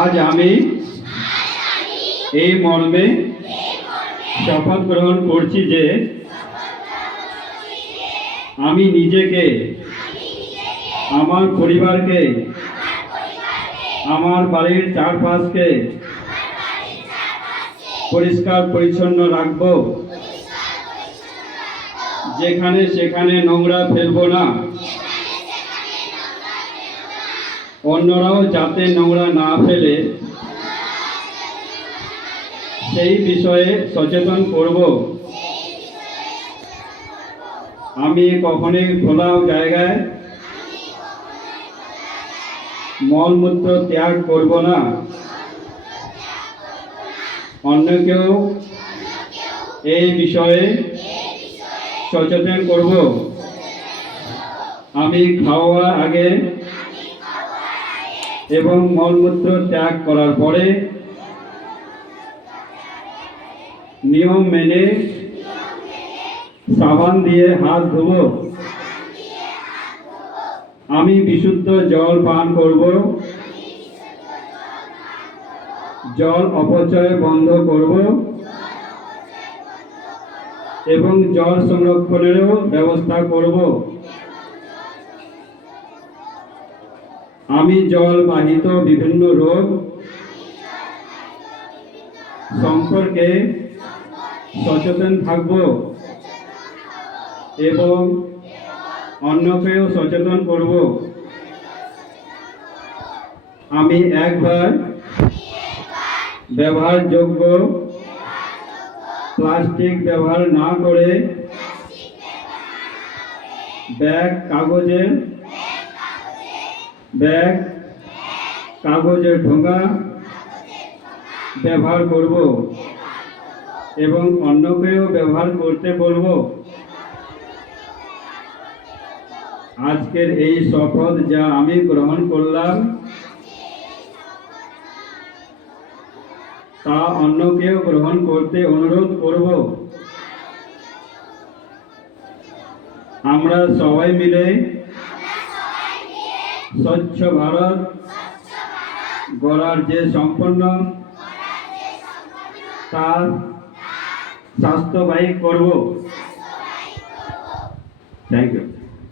আজ আমি এই মর্মে শপথ গ্রহণ করছি যে আমি নিজেকে, আমার পরিবারকে, আমার বাড়ির চারপাশকে পরিষ্কার পরিচ্ছন্ন রাখব। যেখানে সেখানে নোংরা ফেলব না। অন্যরাও যাতে নোংরা না ফেলে সেই বিষয়ে সচেতন করব। আমি কখনোই খোলা জায়গায় মলমূত্র ত্যাগ করব না। অন্যকেও এই বিষয়ে সচেতন করব। আমি খাওয়ার আগে এবং মলমূত্র ত্যাগ করার পরে নিয়ম মেনে সাবান দিয়ে হাত ধোব। আমি বিশুদ্ধ জল পান করব। জল অপচয় বন্ধ করব এবং জল সংরক্ষণেরও ব্যবস্থা করব। আমি জল বাহিত বিভিন্ন রোগ সম্পর্কে সচেতন থাকব এবং অন্যকেও সচেতন করব। আমি একবার ব্যবহারযোগ্য প্লাস্টিক ব্যবহার না করে কাগজের ঠোঙা ব্যবহার করব এবং অন্যকেও ব্যবহার করতে বলব। আজকের এই শপথ যা আমি গ্রহণ করলাম তা অন্যকেও গ্রহণ করতে অনুরোধ করব। আমরা সবাই মিলে স্বচ্ছ ভারত গড়ার যে সম্পন্ন তার স্বাস্থ্যবাহী করব। Thank you.